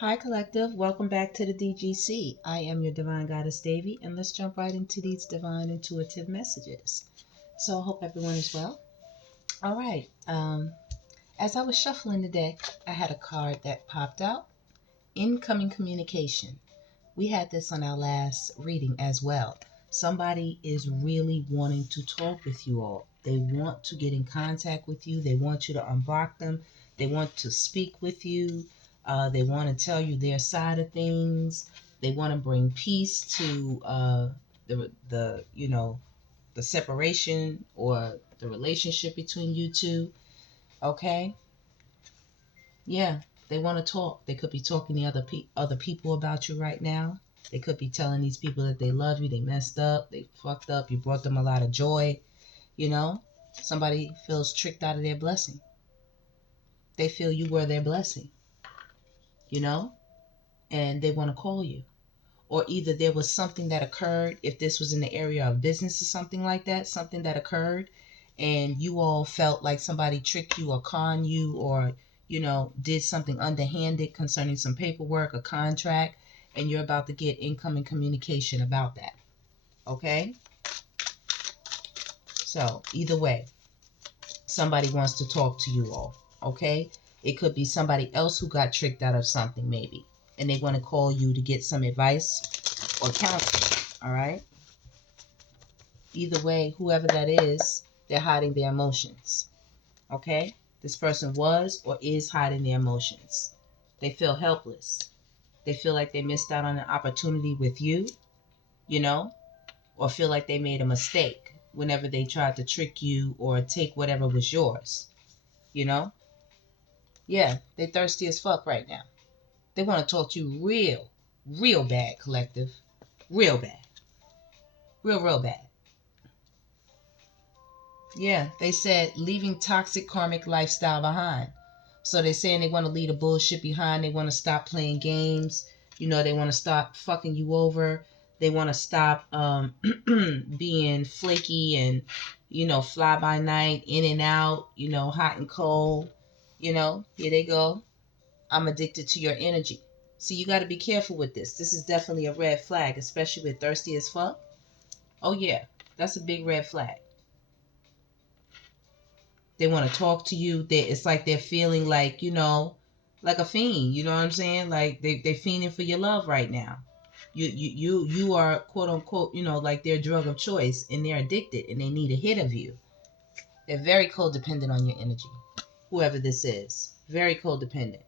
Hi, Collective. Welcome back to the DGC. I am your Divine Goddess Davy, and let's jump right into these divine intuitive messages. So, I hope everyone is well. All right. As I was shuffling the deck, I had a card that popped out. Incoming communication. We had this on our last reading as well. Somebody is really wanting to talk with you all. They want to get in contact with you. They want you to unblock them. They want to speak with you. They want to tell you their side of things. They want to bring peace to the separation or the relationship between you two. Okay, yeah, they want to talk. They could be talking to other people about you right now. They could be telling these people that they love you, they messed up, they fucked up, you brought them a lot of joy. You know, somebody feels tricked out of their blessing. They feel you were their blessing, you know, and they want to call you. Or either there was something that occurred, if this was in the area of business or something like that, something that occurred, and you all felt like somebody tricked you or conned you or, did something underhanded concerning some paperwork or contract, and you're about to get incoming communication about that. Okay? So, either way, somebody wants to talk to you all. Okay? It could be somebody else who got tricked out of something, maybe, and they want to call you to get some advice or counseling. All right? Either way, whoever that is, they're hiding their emotions. Okay? This person was or is hiding their emotions. They feel helpless. They feel like they missed out on an opportunity with you, you know, or feel like they made a mistake whenever they tried to trick you or take whatever was yours, you know? Yeah, they thirsty as fuck right now. They want to talk to you real bad, Collective. Real bad. Real bad. Yeah, they said leaving toxic karmic lifestyle behind. So they're saying they want to leave the bullshit behind. They want to stop playing games. They want to stop fucking you over. They want to stop being flaky and, fly by night, in and out, hot and cold. Here they go. I'm addicted to your energy. So you got to be careful with this. This is definitely a red flag, especially with thirsty as fuck. Oh, yeah, that's a big red flag. They want to talk to you. It's like they're feeling like, like a fiend. You know what I'm saying? Like they're fiending for your love right now. You are quote unquote, like their drug of choice, and they're addicted and they need a hit of you. They're very codependent on your energy. Whoever this is, very codependent.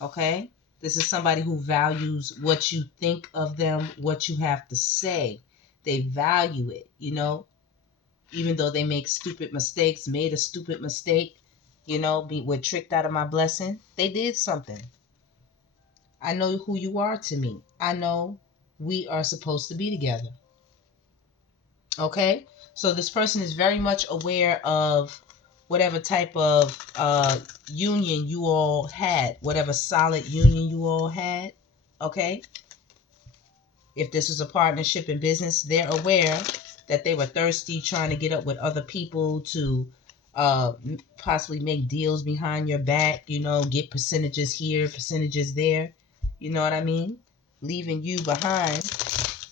Okay? This is somebody who values what you think of them, what you have to say. They value it, even though they make stupid mistakes, made a stupid mistake, were tricked out of my blessing. They did something. I know who you are to me. I know we are supposed to be together. Okay? So this person is very much aware of whatever type of union you all had, whatever solid union you all had. Okay? If this was a partnership in business, they're aware that they were thirsty, trying to get up with other people to possibly make deals behind your back, get percentages here, percentages there. You know what I mean? Leaving you behind,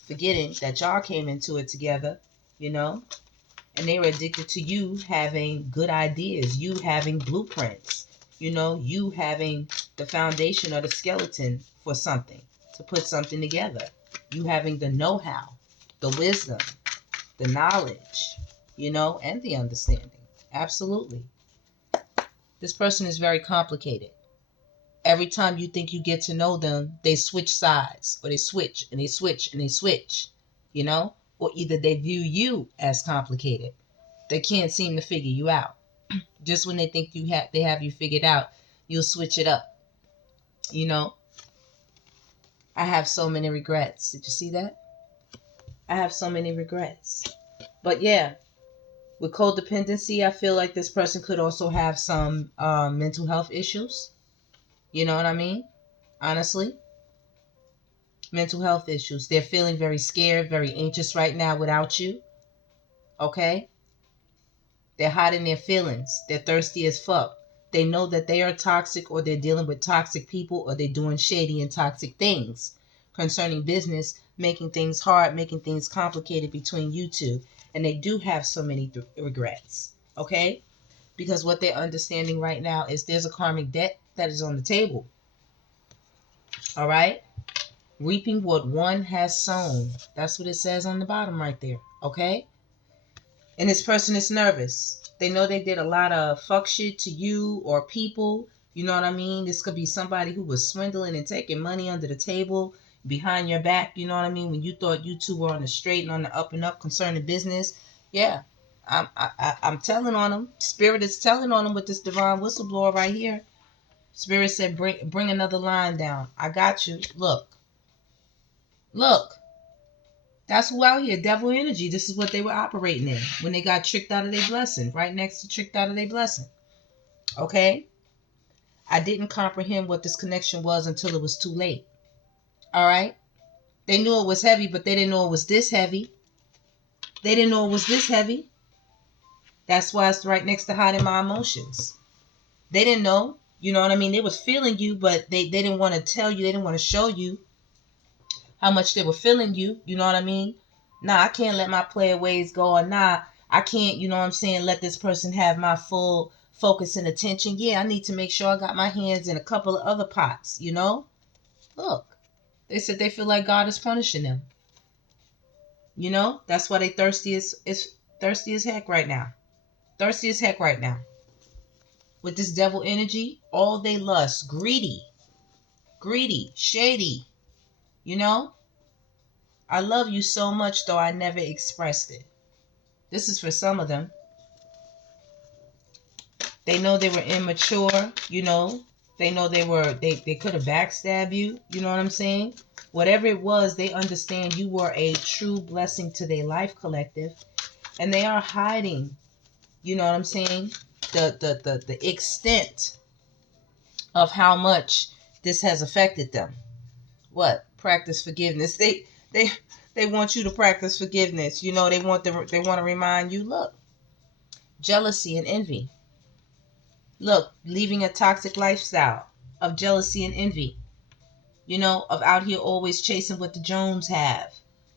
forgetting that y'all came into it together, and they were addicted to you having good ideas, you having blueprints, you having the foundation or the skeleton for something, to put something together. You having the know-how, the wisdom, the knowledge, and the understanding. Absolutely. This person is very complicated. Every time you think you get to know them, they switch sides, or they switch and they switch and they switch, or either they view you as complicated. They can't seem to figure you out. Just when they think they have you figured out, you'll switch it up. I have so many regrets. Did you see that? I have so many regrets. But yeah, with codependency, I feel like this person could also have some mental health issues. You know what I mean? Honestly, mental health issues. They're feeling very scared, very anxious right now without you. Okay? They're hiding their feelings. They're thirsty as fuck. They know that they are toxic, or they're dealing with toxic people, or they're doing shady and toxic things concerning business, making things hard, making things complicated between you two. And they do have so many regrets, okay? Because what they're understanding right now is there's a karmic debt that is on the table, all right? Reaping what one has sown. That's what it says on the bottom right there, okay? And this person is nervous. They know they did a lot of fuck shit to you or people. You know what I mean? This could be somebody who was swindling and taking money under the table behind your back. You know what I mean? When you thought you two were on the straight and on the up and up concerning business. Yeah, I'm telling on them. Spirit is telling on them with this divine whistleblower right here. Spirit said, bring another line down. I got you. Look. That's who out here, devil energy. This is what they were operating in when they got tricked out of their blessing. Right next to tricked out of their blessing. Okay? I didn't comprehend what this connection was until it was too late. All right? They knew it was heavy, but they didn't know it was this heavy. They didn't know it was this heavy. That's why it's right next to hiding my emotions. They didn't know. You know what I mean? They was feeling you, but they didn't want to tell you. They didn't want to show you how much they were feeling you. You know what I mean? Nah, I can't let my player ways go. Or nah, I can't, you know what I'm saying, let this person have my full focus and attention. Yeah, I need to make sure I got my hands in a couple of other pots, you know? Look, they said they feel like God is punishing them. You know? That's why they thirsty as heck right now. Thirsty as heck right now. With this devil energy, all they lust, greedy, shady, you know? I love you so much, though I never expressed it. This is for some of them. They know they were immature, you know. They know they could have backstabbed you, you know what I'm saying? Whatever it was, they understand you were a true blessing to their life collective. And they are hiding, you know what I'm saying? The extent of how much this has affected them. What? Practice forgiveness. They want you to practice forgiveness. You know, they want to remind you, look, jealousy and envy. Look, leaving a toxic lifestyle of jealousy and envy. You know, of out here always chasing what the Jones have.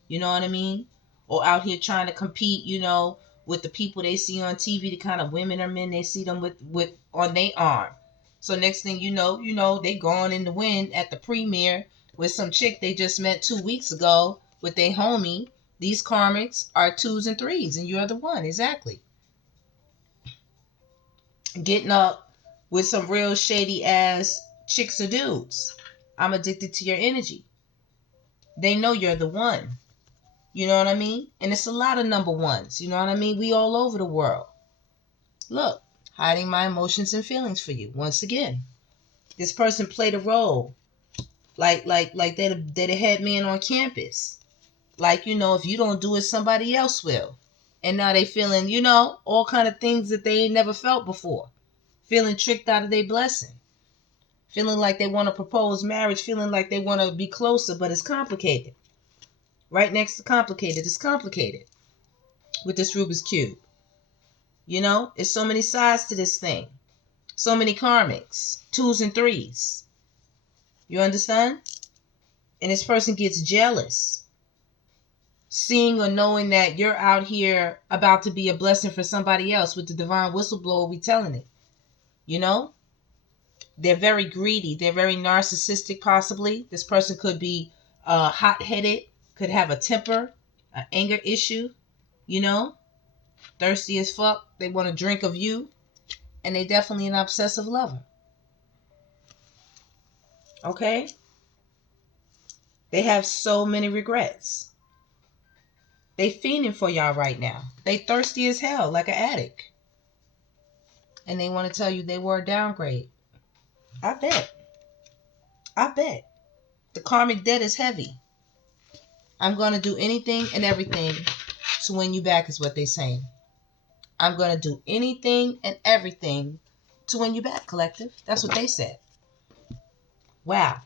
You know what I mean? Or out here trying to compete, you know, with the people they see on TV, the kind of women or men they see them with on their arm. So next thing you know, they gone in the wind at the premiere with some chick they just met 2 weeks ago with their homie. These karmics are 2s and 3s, and you're the one. Exactly. Getting up with some real shady ass chicks or dudes. I'm addicted to your energy. They know you're the one. You know what I mean? And it's a lot of number ones. You know what I mean? We all over the world. Look, hiding my emotions and feelings for you. Once again, this person played a role. Like they're the head man on campus. Like, you know, if you don't do it, somebody else will. And now they feeling, you know, all kind of things that they ain't never felt before. Feeling tricked out of their blessing. Feeling like they want to propose marriage. Feeling like they want to be closer, but it's complicated. Right next to complicated, it's complicated. With this Rubik's Cube. You know, it's so many sides to this thing. So many karmics. 2s and 3s. You understand? And this person gets jealous. Seeing or knowing that you're out here about to be a blessing for somebody else. With the divine whistleblower, we telling it. You know? They're very greedy. They're very narcissistic, possibly. This person could be hot-headed. Could have a temper. An anger issue. You know? Thirsty as fuck. They want to drink of you. And they definitely an obsessive lover. Okay? They have so many regrets. They fiending for y'all right now. They thirsty as hell, like an addict. And they want to tell you they were a downgrade. I bet. The karmic debt is heavy. I'm going to do anything and everything to win you back, is what they're saying. I'm going to do anything and everything to win you back, collective. That's what they said. Wow.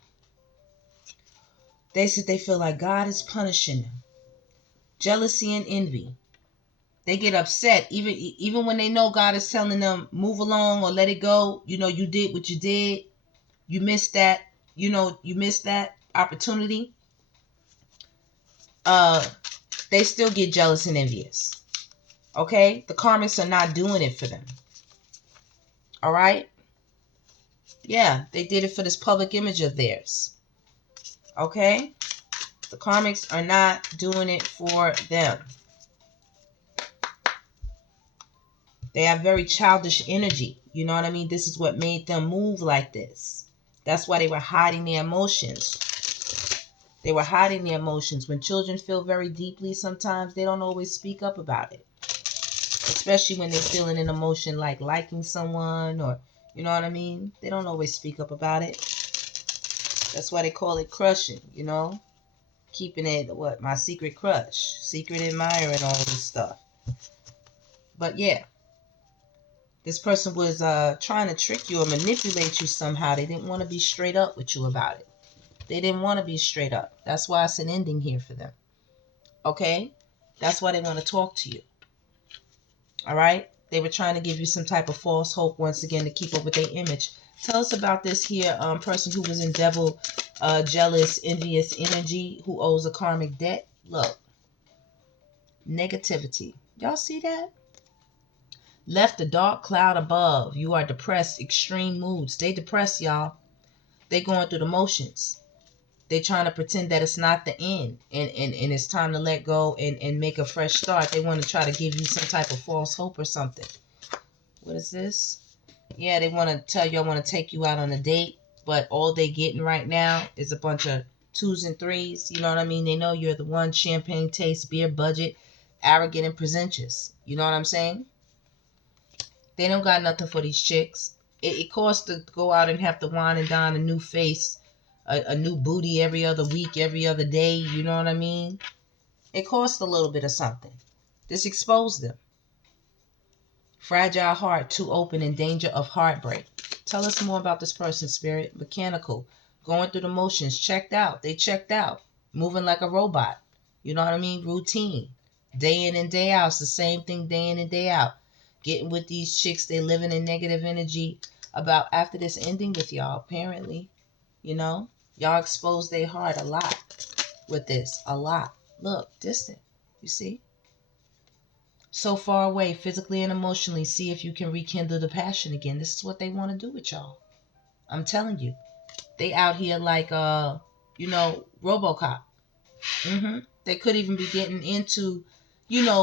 They said they feel like God is punishing them. Jealousy and envy. They get upset even when they know God is telling them move along or let it go. You know, you did what you did. You missed that. You know, you missed that opportunity. They still get jealous and envious. Okay? The karmics are not doing it for them. All right? Yeah, they did it for this public image of theirs. Okay? The karmics are not doing it for them. They have very childish energy. You know what I mean? This is what made them move like this. That's why they were hiding their emotions. They were hiding their emotions. When children feel very deeply, sometimes they don't always speak up about it. Especially when they're feeling an emotion like liking someone or, you know what I mean? They don't always speak up about it. That's why they call it crushing, you know? Keeping it, my secret crush. Secret admirer and all this stuff. But yeah. This person was trying to trick you or manipulate you somehow. They didn't want to be straight up with you about it. They didn't want to be straight up. That's why it's an ending here for them. Okay? That's why they want to talk to you. All right? They were trying to give you some type of false hope once again to keep up with their image. Tell us about this here person who was in devil, jealous, envious energy, who owes a karmic debt. Look. Negativity. Y'all see that? Left a dark cloud above. You are depressed, extreme moods. They depressed, y'all. They going through the motions. They trying to pretend that it's not the end. And it's time to let go and make a fresh start. They want to try to give you some type of false hope or something. What is this? Yeah, they want to tell you I want to take you out on a date. But all they getting right now is a bunch of 2s and 3s. You know what I mean? They know you're the one. Champagne taste, beer budget, arrogant and presentious. You know what I'm saying? They don't got nothing for these chicks. It costs to go out and have to wine and dine a new face, a new booty every other week, every other day. You know what I mean? It costs a little bit of something. This exposed them. Fragile heart, too open, in danger of heartbreak. Tell us more about this person, spirit. Mechanical, going through the motions, checked out. They checked out. Moving like a robot. You know what I mean? Routine. Day in and day out. It's the same thing day in and day out. Getting with these chicks, they living in negative energy about after this ending with y'all, apparently. You know? Y'all exposed their heart a lot with this. A lot. Look, distant. You see? So far away, physically and emotionally. See if you can rekindle the passion again. This is what they want to do with y'all. I'm telling you. They out here like, RoboCop. They could even be getting into,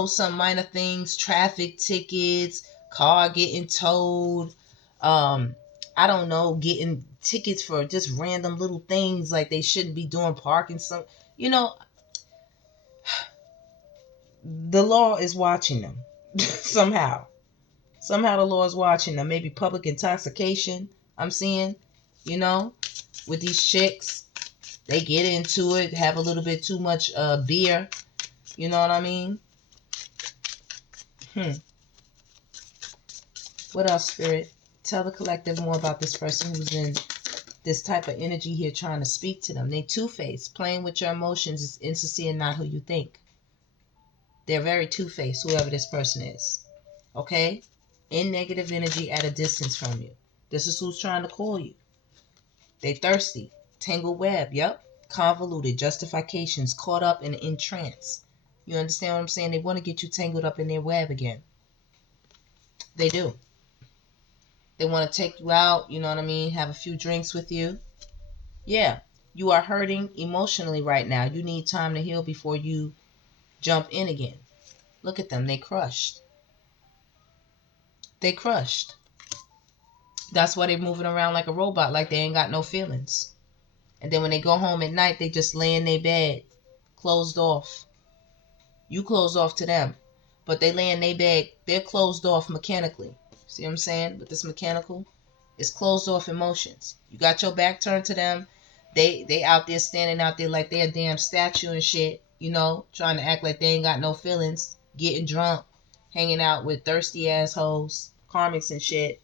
some minor things, traffic tickets, car getting towed, I don't know, getting tickets for just random little things like they shouldn't be doing, parking some, the law is watching them somehow. Somehow the law is watching them. Maybe public intoxication, I'm seeing, with these chicks. They get into it, have a little bit too much beer. You know what I mean? What else, Spirit? Tell the collective more about this person who's in this type of energy here trying to speak to them. They two-faced. Playing with your emotions is insincere and not who you think. They're very two-faced, whoever this person is. Okay? In negative energy at a distance from you. This is who's trying to call you. They thirsty. Tangled web. Yep. Convoluted. Justifications. Caught up and in trance. You understand what I'm saying? They want to get you tangled up in their web again. They do. They want to take you out, you know what I mean? Have a few drinks with you. Yeah. You are hurting emotionally right now. You need time to heal before you jump in again. Look at them. They crushed. They crushed. That's why they're moving around like a robot, like they ain't got no feelings. And then when they go home at night, they just lay in their bed, closed off. You closed off to them. But they lay in their bed, they're closed off mechanically. See what I'm saying? With this mechanical, it's closed off emotions. You got your back turned to them. They out there standing out there like they're a damn statue and shit, trying to act like they ain't got no feelings, getting drunk, hanging out with thirsty assholes, karmics and shit,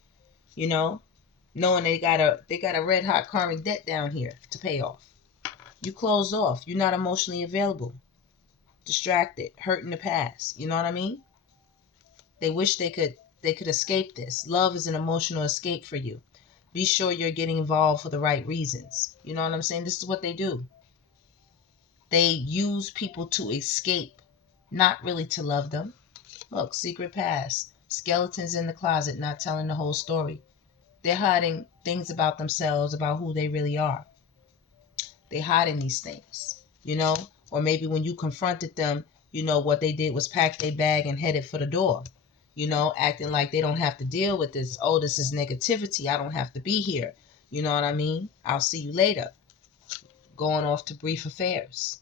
knowing they got a red hot karmic debt down here to pay off. You closed off. You're not emotionally available. Distracted, hurt in the past. You know what I mean? They wish they could escape this. Love is an emotional escape for you. Be sure you're getting involved for the right reasons. You know what I'm saying? This is what they do. They use people to escape, not really to love them. Look, secret past. Skeletons in the closet, not telling the whole story. They're hiding things about themselves, about who they really are. They hiding these things, you know? Or maybe when you confronted them, you know, what they did was pack their bag and headed for the door. You know, acting like they don't have to deal with this. Oh, this is negativity. I don't have to be here. You know what I mean? I'll see you later. Going off to brief affairs.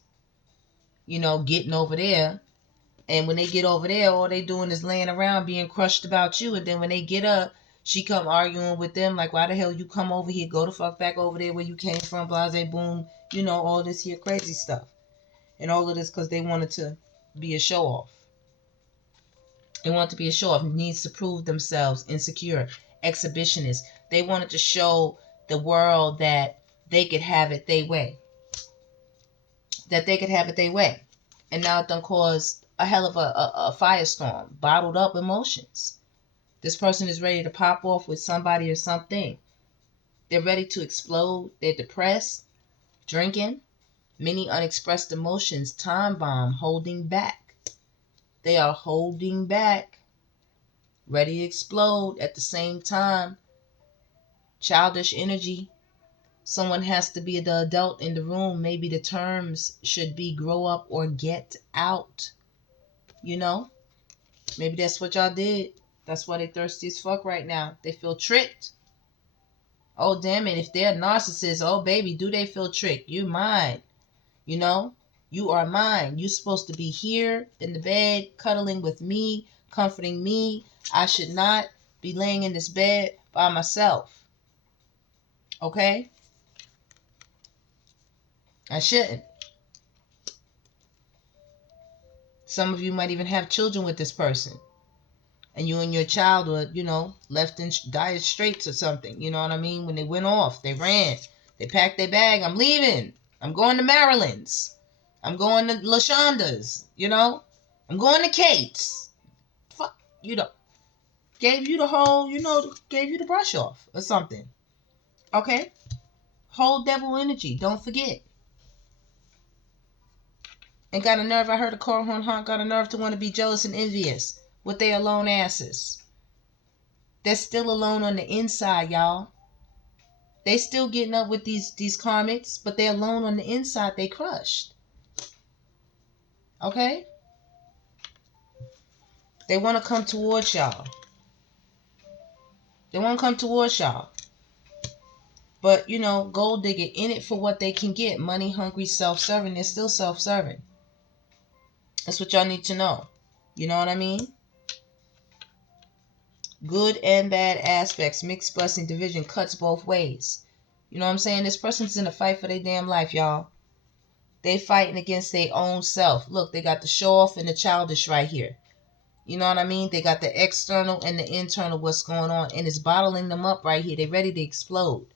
You know, getting over there. And when they get over there, all they doing is laying around being crushed about you. And then when they get up, she come arguing with them like, why the hell you come over here? Go the fuck back over there where you came from, blase, boom. You know, all this here crazy stuff. And all of this because they wanted to be a show-off. They want to be a show-off. Needs to prove themselves. Insecure. Exhibitionist. They wanted to show the world that they could have it their way. That they could have it their way. And now it done caused a hell of a firestorm. Bottled up emotions. This person is ready to pop off with somebody or something. They're ready to explode. They're depressed. Drinking. Many unexpressed emotions. Time bomb. Holding back. They are holding back. Ready to explode at the same time. Childish energy. Someone has to be the adult in the room. Maybe the terms should be grow up or get out. You know? Maybe that's what y'all did. That's why they thirsty as fuck right now. They feel tricked. Oh, damn it. If they're a narcissist, oh, baby, do they feel tricked? You're mine. You know? You are mine. You're supposed to be here in the bed, cuddling with me, comforting me. I should not be laying in this bed by myself. Okay? I shouldn't. Some of you might even have children with this person. And you and your child were, you know, left in dire straits or something. You know what I mean? When they went off, they ran. They packed their bag. I'm leaving. I'm going to Maryland's. I'm going to LaShonda's. You know? I'm going to Kate's. Fuck. You know. Gave you the whole, you know, gave you the brush off or something. Okay? Whole devil energy. Don't forget. And got a nerve, I heard a car horn honk, got a nerve to want to be jealous and envious with their alone asses. They're still alone on the inside, y'all. They still getting up with these karmics, but they're alone on the inside. They crushed. Okay? They want to come towards y'all. They want to come towards y'all. But, you know, gold digger, in it for what they can get. Money hungry, self-serving. They're still self-serving. That's what y'all need to know. You know what I mean? Good and bad aspects, mixed blessing, division, cuts both ways. You know what I'm saying? This person's in a fight for their damn life, y'all. They fighting against their own self. Look, they got the show off and the childish right here. You know what I mean? They got the external and the internal, what's going on, and it's bottling them up right here. They ready to explode.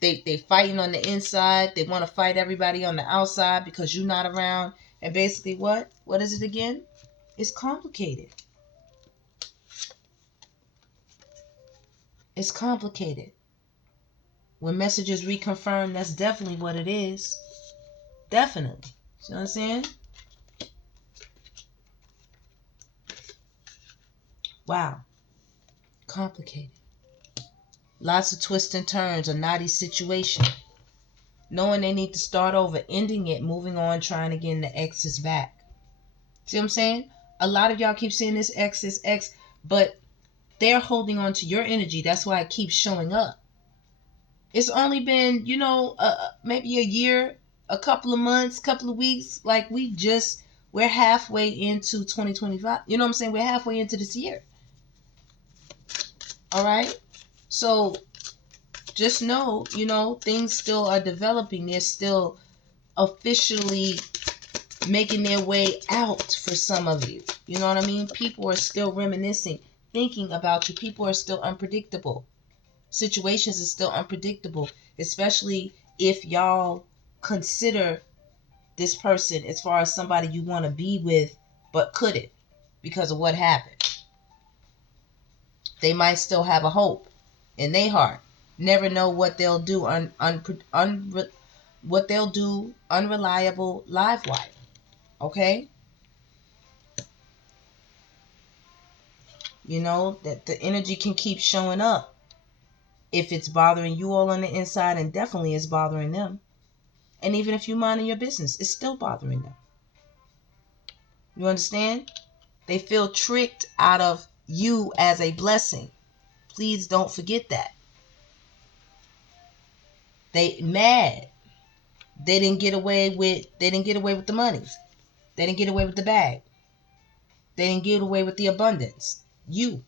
They fighting on the inside. They want to fight everybody on the outside because you're not around. And basically what? What is it again? It's complicated. It's complicated. When messages reconfirm, that's definitely what it is. Definitely. You know what I'm saying? Wow. Complicated. Lots of twists and turns, a knotty situation. Knowing they need to start over, ending it, moving on, trying again, the X is back. See what I'm saying? A lot of y'all keep saying this X is X, but they're holding on to your energy. That's why it keeps showing up. It's only been, you know, maybe a year, a couple of months, couple of weeks. Like we're halfway into 2025. You know what I'm saying? We're halfway into this year. All right? So just know, you know, things still are developing. They're still officially making their way out for some of you. You know what I mean? People are still reminiscing, thinking about you. People are still unpredictable. Situations are still unpredictable, especially if y'all consider this person as far as somebody you want to be with, but couldn't because of what happened. They might still have a hope in their heart. Never know what they'll do what they'll do unreliable live wire. Okay? You know, that the energy can keep showing up if it's bothering you all on the inside, and definitely it's bothering them. And even if you minding your business, it's still bothering them. You understand? They feel tricked out of you as a blessing. Please don't forget that. They mad. They didn't get away with the money. They didn't get away with the bag. They didn't get away with the abundance. You.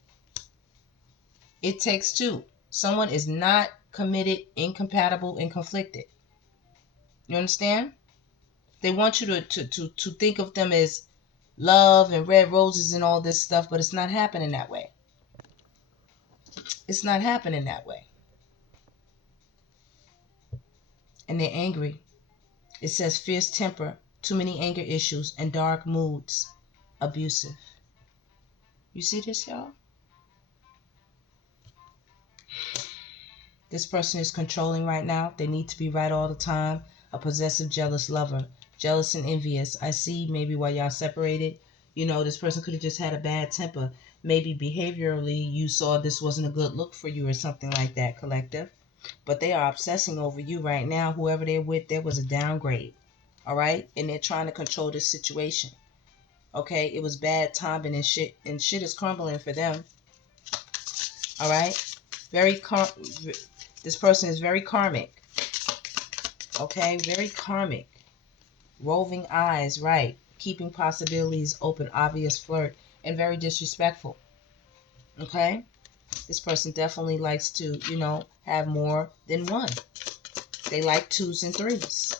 It takes two. Someone is not committed, incompatible, and conflicted. You understand? They want you to think of them as love and red roses and all this stuff, but it's not happening that way. It's not happening that way. And they're angry. It says fierce temper, too many anger issues, and dark moods, abusive. You see this, y'all? This person is controlling right now. They need to be right all the time. A possessive, jealous lover. Jealous and envious. I see maybe while y'all separated, you know, this person could have just had a bad temper. Maybe behaviorally you saw this wasn't a good look for you or something like that, collective. But they are obsessing over you right now. Whoever they're with, there was a downgrade. All right? And they're trying to control this situation. Okay? It was bad timing and shit is crumbling for them. All right? This person is very karmic. Okay? Very karmic. Roving eyes, right. Keeping possibilities open, obvious flirt, and very disrespectful. Okay? This person definitely likes to, you know, have more than one. They like twos and threes.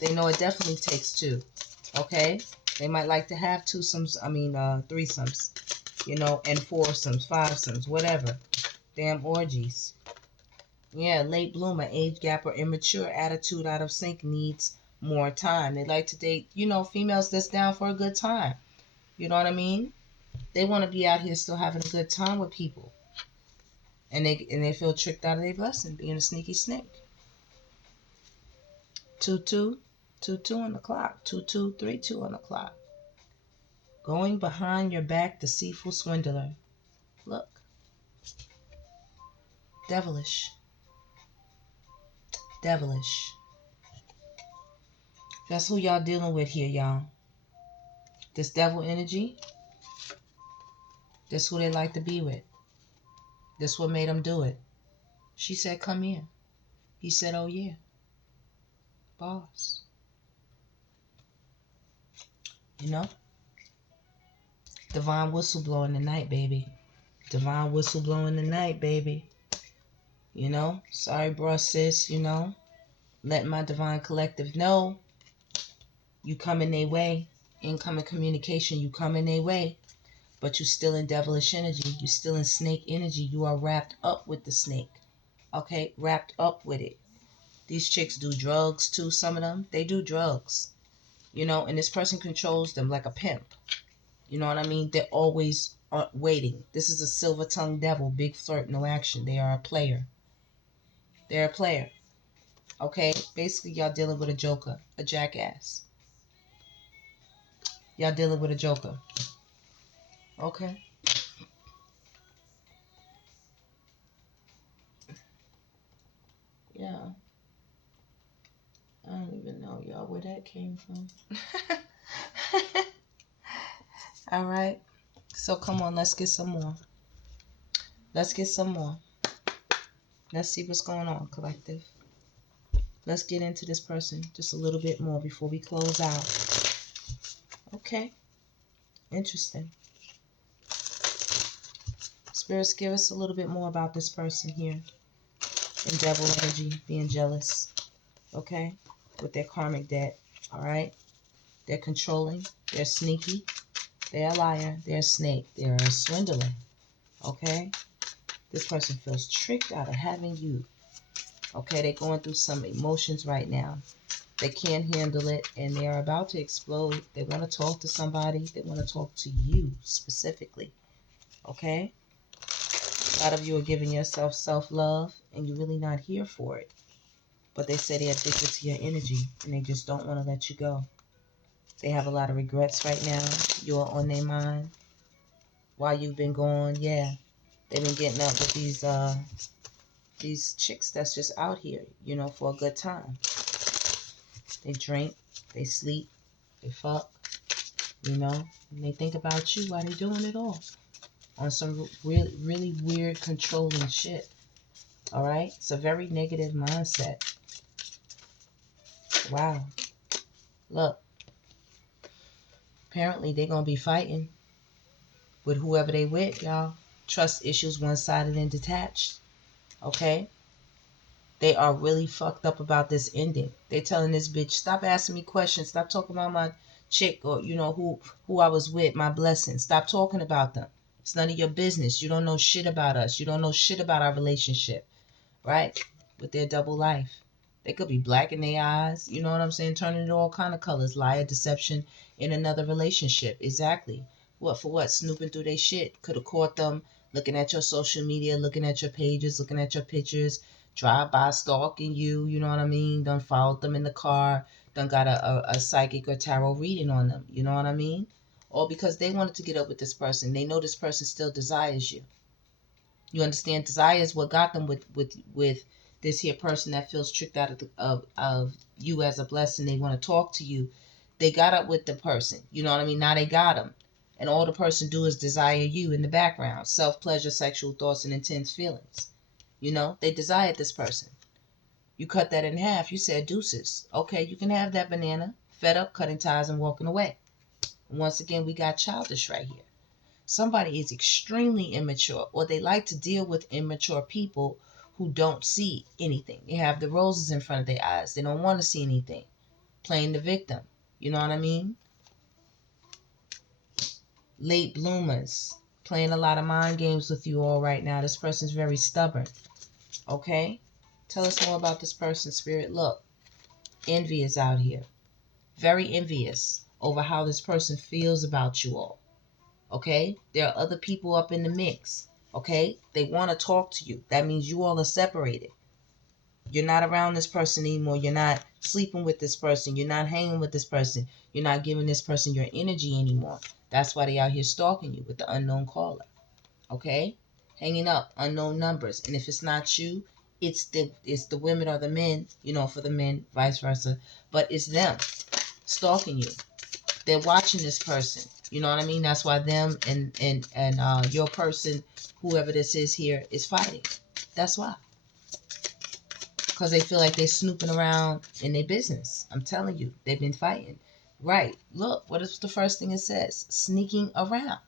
They know it definitely takes two. Okay? They might like to have threesomes, you know, and foursomes, fivesomes, whatever. Damn orgies. Yeah, late bloomer, age gap or immature, attitude out of sync, needs more time. They like to date, you know, females that's down for a good time. You know what I mean? They want to be out here still having a good time with people. And they feel tricked out of their blessing, being a sneaky snake. 2-2, 2-2 on the clock. 2-2, 3-2 on the clock. Going behind your back, deceitful swindler. Look. Devilish. Devilish. That's who y'all dealing with here, y'all. This devil energy. That's who they like to be with. That's what made them do it. She said, come here. He said, oh yeah. Boss. You know? Divine whistle blowing the night, baby. Divine whistle blowing the night, baby. You know? Sorry, bro, sis, you know? Let my divine collective know you come in their way. Incoming communication, you come in their way. But you still in devilish energy. You still in snake energy. You are wrapped up with the snake. Okay? Wrapped up with it. These chicks do drugs too, some of them. They do drugs. You know, and this person controls them like a pimp. You know what I mean? They're always waiting. This is a silver-tongued devil. Big flirt, no action. They are a player. They're a player. Okay? Basically, y'all dealing with a joker. A jackass. Y'all dealing with a joker. Okay? Yeah. I don't even know, y'all, where that came from. All right. So come on, let's get some more. Let's get some more. Let's see what's going on, collective. Let's get into this person just a little bit more before we close out. Okay. Interesting. Spirits, give us a little bit more about this person here. In devil energy, being jealous. Okay? With their karmic debt. Alright? They're controlling. They're sneaky. They're a liar. They're a snake. They're a swindler. Okay? This person feels tricked out of having you. Okay? They're going through some emotions right now. They can't handle it, and they're about to explode. They want to talk to somebody. They want to talk to you specifically. Okay? A lot of you are giving yourself self-love, and you're really not here for it. But they say they're addicted to your energy, and they just don't want to let you go. They have a lot of regrets right now. You're on their mind while you've been gone. Yeah, they've been getting up with these chicks that's just out here, you know, for a good time. They drink, they sleep, they fuck, you know, and they think about you while they're doing it all on some really, really weird, controlling shit. All right? It's a very negative mindset. Wow. Look, apparently they're going to be fighting with whoever they with, y'all. Trust issues one-sided and detached. Okay? They are really fucked up about this ending. They telling this bitch, stop asking me questions. Stop talking about my chick or, you know, who I was with, my blessings. Stop talking about them. It's none of your business. You don't know shit about us. You don't know shit about our relationship. Right? With their double life. They could be black in their eyes. You know what I'm saying? Turning into all kind of colors. Liar, deception in another relationship. Exactly. What for what? Snooping through their shit. Could have caught them looking at your social media, looking at your pages, looking at your pictures, drive by stalking you, you know what I mean? Done followed them in the car, done got a psychic or tarot reading on them, you know what I mean? All because they wanted to get up with this person. They know this person still desires you. You understand? Desire is what got them with this here person that feels tricked out of you as a blessing. They want to talk to you. They got up with the person. You know what I mean? Now they got them. And all the person do is desire you in the background. Self-pleasure, sexual thoughts, and intense feelings. You know? They desired this person. You cut that in half. You said deuces. Okay, you can have that banana. Fed up, cutting ties, and walking away. And once again, we got childish right here. Somebody is extremely immature, or they like to deal with immature people who don't see anything. They have the roses in front of their eyes. They don't want to see anything. Playing the victim. You know what I mean? Late bloomers. Playing a lot of mind games with you all right now. This person's very stubborn. Okay? Tell us more about this person, Spirit. Look, envy is out here. Very envious over how this person feels about you all. Okay? There are other people up in the mix. Okay? They want to talk to you. That means you all are separated. You're not around this person anymore. You're not sleeping with this person. You're not hanging with this person. You're not giving this person your energy anymore. That's why they out here stalking you with the unknown caller. Okay? Hanging up, unknown numbers. And if it's not you, it's the women or the men, you know, for the men, vice versa. But it's them stalking you. They're watching this person. You know what I mean? That's why them and your person, whoever this is here, is fighting. That's why. Because they feel like they're snooping around in their business. I'm telling you, they've been fighting. Right. Look, what is the first thing it says? Sneaking around.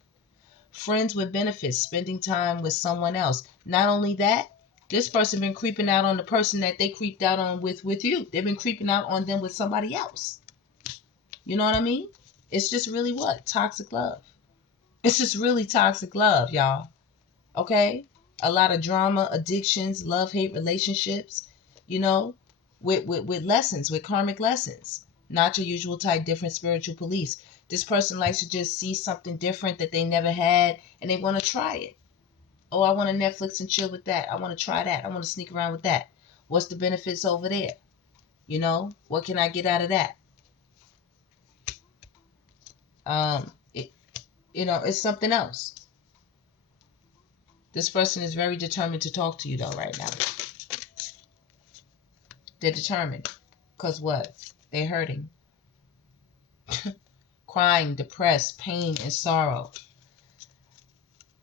Friends with benefits, spending time with someone else. Not only that, this person been creeping out on the person that they creeped out on with you. They've been creeping out on them with somebody else. You know what I mean? It's just really what? Toxic love. It's just really toxic love, y'all. Okay? A lot of drama, addictions, love-hate relationships, you know, with lessons, with karmic lessons. Not your usual type, different spiritual police. This person likes to just see something different that they never had, and they want to try it. Oh, I want to Netflix and chill with that. I want to try that. I want to sneak around with that. What's the benefits over there? You know, what can I get out of that? It, you know, it's something else. This person is very determined to talk to you, though, right now. They're determined. Because what? They're hurting. Crying, depressed, pain, and sorrow.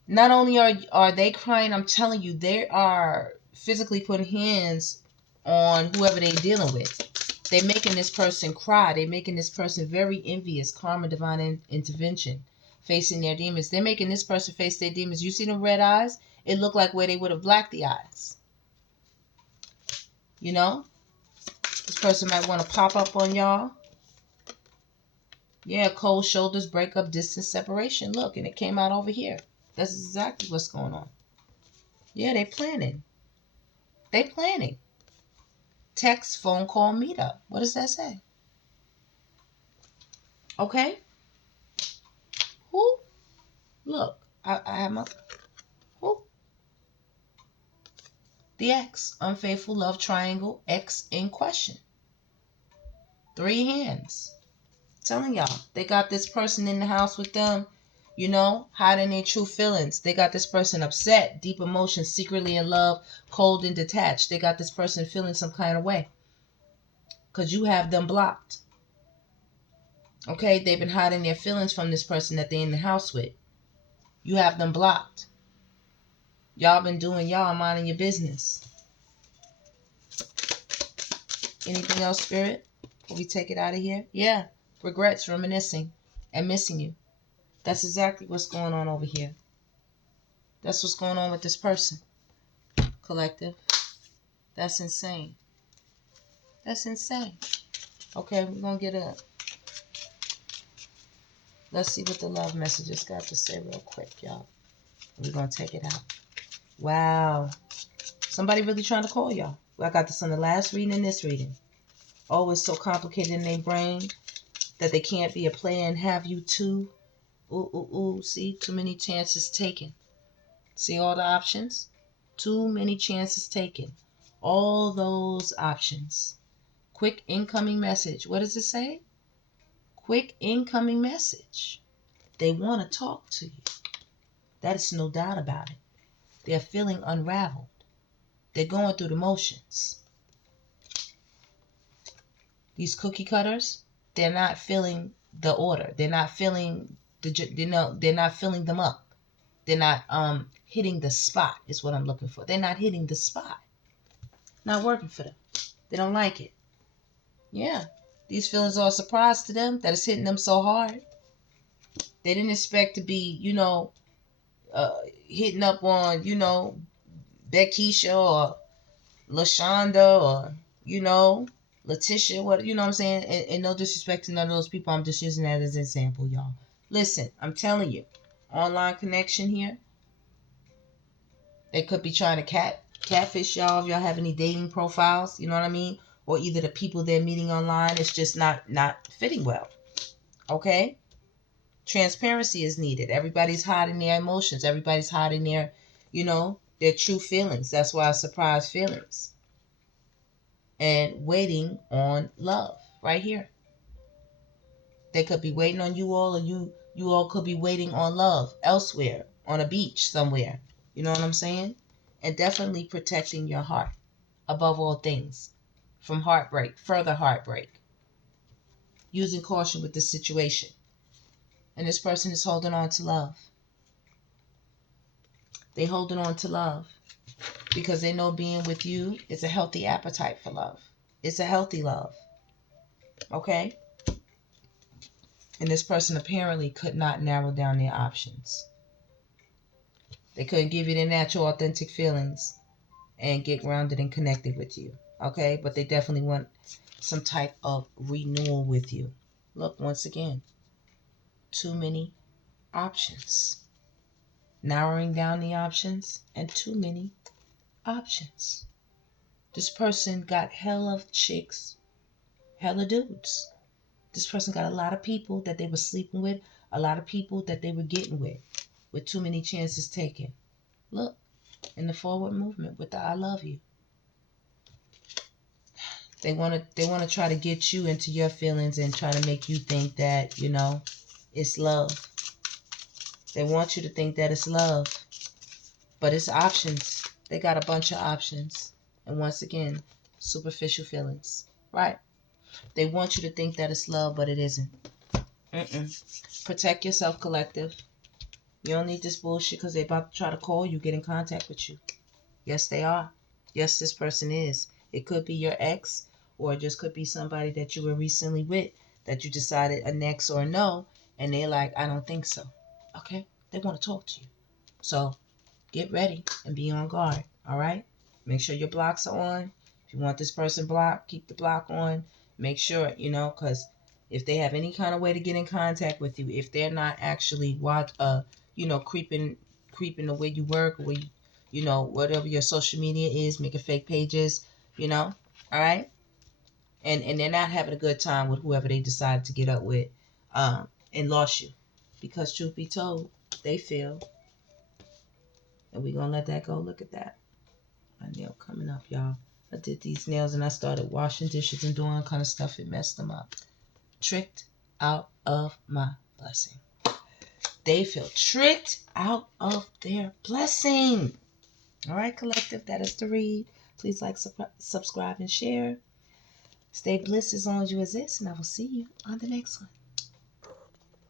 Not only are they crying, I'm telling you, they are physically putting hands on whoever they're dealing with. They're making this person cry. They're making this person very envious. Karma, divine intervention. Facing their demons. They're making this person face their demons. You see them red eyes? It looked like where they would have blacked the eyes. You know? This person might want to pop up on y'all. Yeah, cold shoulders, breakup, distance, separation. Look, and it came out over here. That's exactly what's going on. Yeah, they planning. They planning. Text, phone call, meetup. What does that say? Okay. Who? Look, I have my... Who? The X, unfaithful love triangle, X in question. 3 hands. Telling y'all, they got this person in the house with them, you know, hiding their true feelings. They got this person upset, deep emotions, secretly in love, cold and detached. They got this person feeling some kind of way because you have them blocked. Okay, they've been hiding their feelings from this person that they're in the house with. You have them blocked. Y'all been doing y'all, minding your business. Anything else, Spirit? Before we take it out of here? Yeah. Regrets, reminiscing, and missing you. That's exactly what's going on over here. That's what's going on with this person. Collective. That's insane. That's insane. Okay, we're going to get a... Let's see what the love messages got to say real quick, y'all. We're going to take it out. Wow. Somebody really trying to call y'all. I got this on the last reading and this reading. Oh, it's so complicated in their brain that they can't be a player and have you too. Ooh, ooh, ooh. See? Too many chances taken. See all the options? Too many chances taken. All those options. Quick incoming message. What does it say? Quick incoming message. They want to talk to you. That is no doubt about it. They're feeling unraveled. They're going through the motions. These cookie cutters, they're not feeling the order. They're not feeling they're not filling them up. They're not hitting the spot is what I'm looking for. They're not hitting the spot. Not working for them. They don't like it. Yeah. These feelings are a surprise to them that it's hitting them so hard. They didn't expect to be, hitting up on, Beckisha or LaShonda or, Letitia, what you know what I'm saying? And no disrespect to none of those people. I'm just using that as an example, y'all. Listen, I'm telling you, online connection here. They could be trying to catfish y'all if y'all have any dating profiles, you know what I mean? Or either the people they're meeting online, it's just not fitting well. Okay? Transparency is needed. Everybody's hiding their emotions. Everybody's hiding their, their true feelings. That's why surprise feelings. And waiting on love right here. They could be waiting on you all, or you all could be waiting on love elsewhere, on a beach somewhere. You know what I'm saying? And definitely protecting your heart above all things from heartbreak, further heartbreak. Using caution with this situation. And this person is holding on to love. They holding on to love because they know being with you is a healthy appetite for love. It's a healthy love. Okay? And this person apparently could not narrow down their options. They couldn't give you their natural, authentic feelings and get grounded and connected with you. Okay? But they definitely want some type of renewal with you. Look, once again, too many options. Narrowing down the options and too many options. This person got hella chicks, hella dudes. This person got a lot of people that they were sleeping with, a lot of people that they were getting with too many chances taken. Look, in the forward movement with the I love you. They want to try to get you into your feelings and try to make you think that, it's love. They want you to think that it's love. But it's options. They got a bunch of options. And once again, superficial feelings. Right? They want you to think that it's love, but it isn't. Protect yourself, collective. You don't need this bullshit because they're about to try to call you, get in contact with you. Yes, they are. Yes, this person is. It could be your ex, or it just could be somebody that you were recently with that you decided a next or a no, and they're like, I don't think so. Okay? They want to talk to you. So get ready and be on guard. All right? Make sure your blocks are on. If you want this person blocked, keep the block on. Make sure, because if they have any kind of way to get in contact with you, if they're not actually creeping the way you work, or where you, whatever your social media is, making fake pages, all right? And they're not having a good time with whoever they decided to get up with and lost you. Because truth be told, they feel. And we're going to let that go. Look at that. My nail coming up, y'all. I did these nails and I started washing dishes and doing all kind of stuff. It messed them up. Tricked out of my blessing. They feel tricked out of their blessing. All right, collective, that is the read. Please like, subscribe, and share. Stay blessed as long as you exist, and I will see you on the next one.